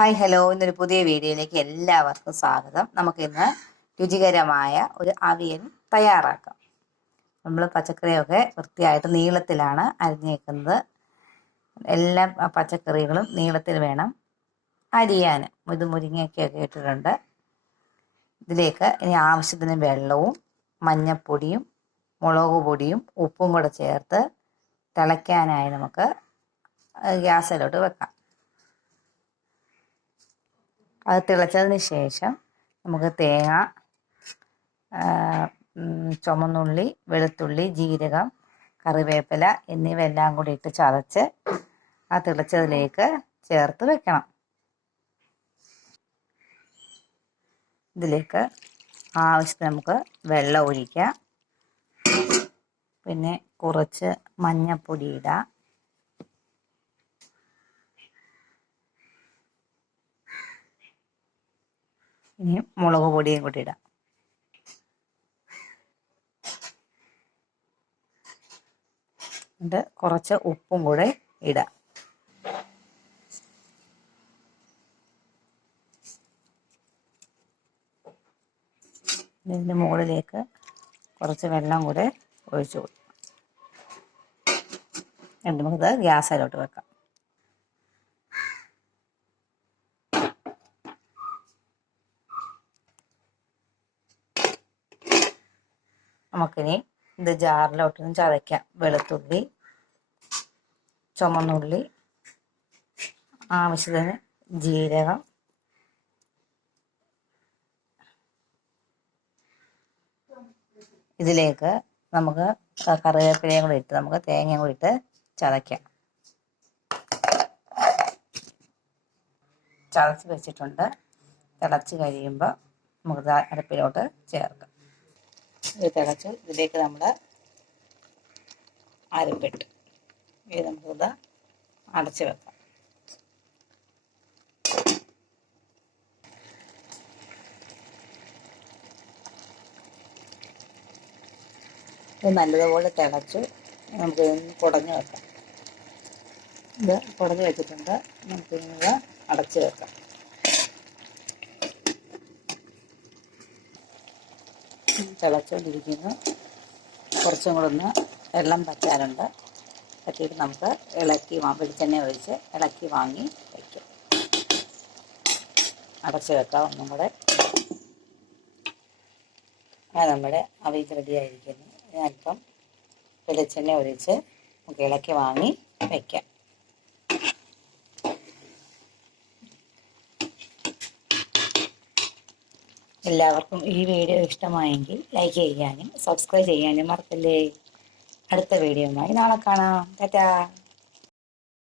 Hi hello. ഇന്നൊരു പുതിയ വീഡിയോയിലേക്ക് എല്ലാവർക്കും സ്വാഗതം. നമുക്ക് ഇന്ന് രുചികരമായ ഒരു അവിയൽ തയ്യാറാക്കാം. നമ്മൾ പച്ചക്കറിയൊക്കെ വൃത്തിയായിട്ട് നീളത്തിലാണ് അരിഞ്ഞേക്കുന്നത്. എല്ലാ പച്ചക്കറികളും നീളത്തിൽ വേണം അരിയാൻ. ഇത് മുരിങ്ങയൊക്കെ ഇട്ടിട്ടുണ്ട്. ഇതിലേക്ക് ഇനി ആവശ്യത്തിന് വെള്ളവും മഞ്ഞപ്പൊടിയും മുളക് പൊടിയും ഉപ്പും കൂടെ ചേർത്ത് തിളയ്ക്കാനായി നമുക്ക് ഗ്യാസിലോട്ട് വെക്കാം. അത് തിളച്ചതിന് ശേഷം നമുക്ക് തേങ്ങ ചുമന്നുള്ളി വെളുത്തുള്ളി ജീരകം കറിവേപ്പില എന്നിവ എല്ലാം കൂടി ഇട്ട് ചതച്ച് ആ തിളച്ചതിലേക്ക് ചേർത്ത് വെക്കണം. ഇതിലേക്ക് ആവശ്യത്തിന് നമുക്ക് വെള്ളം ഒഴിക്കാം. പിന്നെ കുറച്ച് മഞ്ഞപ്പൊടി ഇടാം. ഇനി മുളക് പൊടിയും കൂടി ഇടാം. എന്നിട്ട് കുറച്ച് ഉപ്പും കൂടെ ഇടാം. ഇതിന്റെ മുകളിലേക്ക് കുറച്ച് വെള്ളം കൂടെ ഒഴിച്ചു കൊടുക്കും. എന്നിട്ട് നമുക്കിത് ഗ്യാസിലോട്ട് വെക്കാം. നമുക്കിനി ഇത് ജാറിലോട്ടൊന്ന് ചതയ്ക്കാം. വെളുത്തുള്ളി ചുമന്നുള്ളി ആവശ്യത്തിന് ജീരകം ഇതിലേക്ക് നമുക്ക് കറിവേപ്പിലയും കൂടി ഇട്ട് നമുക്ക് തേങ്ങയും കൂടി ഇട്ട് ചതയ്ക്കാം. ചതച്ച് വെച്ചിട്ടുണ്ട്. തിളച്ച് കഴിയുമ്പോൾ നമുക്ക് അടുപ്പിലോട്ട് ചേർക്കാം. ഇത് തിളച്ചു ഇതിലേക്ക് നമ്മൾ അരപ്പിട്ട് ഇത് നമുക്കിത് അടച്ച് വെക്കാം. ഇത് നല്ലതുപോലെ തിളച്ചു നമുക്ക് കുടഞ്ഞു വെക്കാം. ഇത് കുടഞ്ഞു വെച്ചിട്ടുണ്ട്. നമുക്ക് അടച്ചു അടച്ച് വെക്കാം. തിളച്ചുകൊണ്ടിരിക്കുന്നു കുറച്ചും കൂടെ ഒന്ന് വെള്ളം പറ്റാറുണ്ട് പറ്റിയിട്ട് നമുക്ക് ഇളക്കി വെളിച്ചെണ്ണ ഒഴിച്ച് ഇളക്കി വാങ്ങി വയ്ക്കും അടച്ച് വെക്കാം ഒന്നും കൂടെ. അത് നമ്മുടെ അവിയൽ റെഡി ആയിരിക്കുന്നു. അല്പം വെളിച്ചെണ്ണ ഒഴിച്ച് നമുക്ക് ഇളക്കി വാങ്ങി വയ്ക്കാം എല്ലാവർക്കും ഈ വീഡിയോ ഇഷ്ടമായെങ്കിൽ ലൈക്ക് ചെയ്യാനും സബ്സ്ക്രൈബ് ചെയ്യാനും മറക്കല്ലേ. അടുത്ത വീഡിയോയുമായി നാളെ കാണാം. ടാറ്റാ.